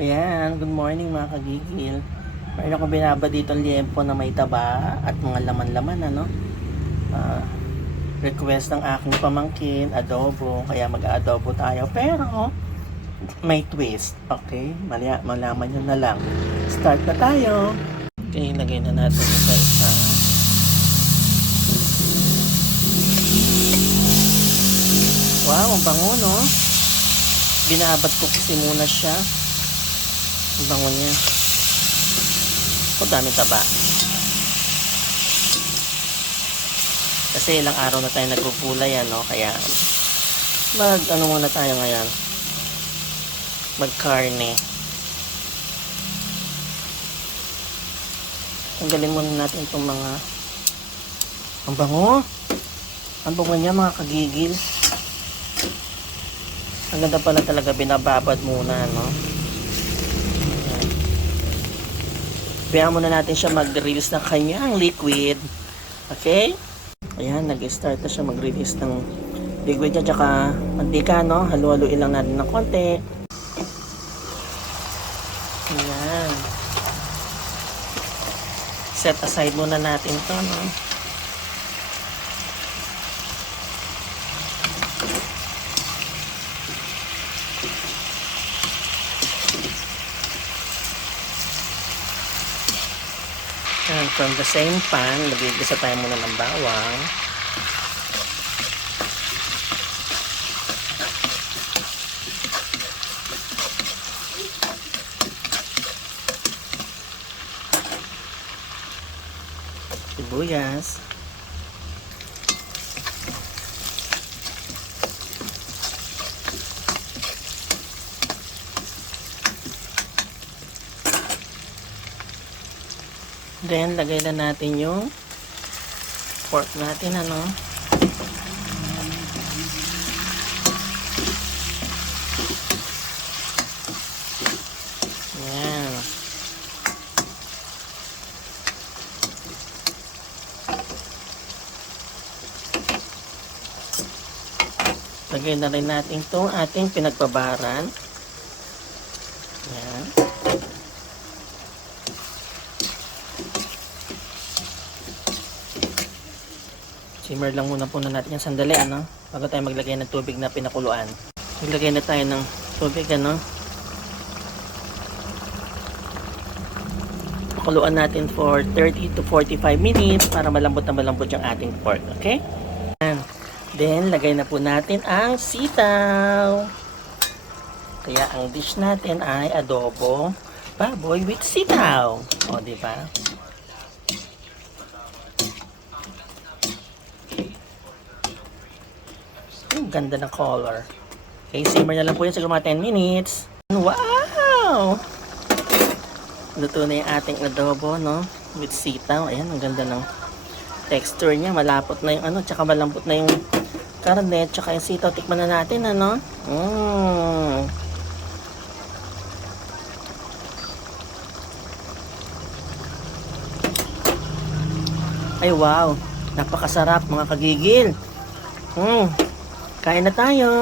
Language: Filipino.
Ayan, good morning mga kagigil. Mayroon akong binaba dito ang liempo na may taba at mga laman-laman, ano? Ah, request ng aking pamangkin, adobo, kaya mag-adobo tayo. Pero, may twist, okay? Malya, malaman nyo na lang. Start na tayo. Okay, lagay na natin sa isa. Wow, ang bango, no? Binabat ko kasi muna siya. Ang bango niya. O, dami taba. Kasi ilang araw na tayo nagpupulay, ano? Kaya, mag, ano muna tayo ngayon? Magkarne. Tanggalin muna natin itong mga ang bango. Ang bango niya mga kagigil. Ang ganda pala talaga binababad muna, no? Bayaan muna natin siya mag-release ng kanyang liquid. Okay? Ayan, nag-start na siya mag-release ng liquid niya tsaka mantika, no? Halu-haluin lang natin ng konti. Ayan. Set aside muna natin to, no? And from the same pan, nagigisa tayo muna ng bawang. Sibuyas. Then, lagay na natin yung pork natin, ano. Yan. Lagay na rin natin itong ating pinagbabaran. Yan. Simmer lang muna po na natin yung sandali, ano? Bago tayo maglagay ng tubig na pinakuluan. Maglagay na tayo ng tubig, ano? Pakuluan natin for 30 to 45 minutes para malambot na malambot yung ating pork, okay? Yan. Then, lagay na po natin ang sitaw. Kaya ang dish natin ay adobo baboy with sitaw. O, di ba? Ganda ng color. Okay, simmer na lang po yan siguro mga 10 minutes. Wow! Luto na yung ating adobo, no? With sitaw. Ayan, ang ganda ng texture niya. Malapot na yung ano, tsaka malambot na yung karne, tsaka yung sitaw. Tikman na natin, ano? Mmm. Ay, wow. Napakasarap, mga kagigil. Mm. Kain na tayo.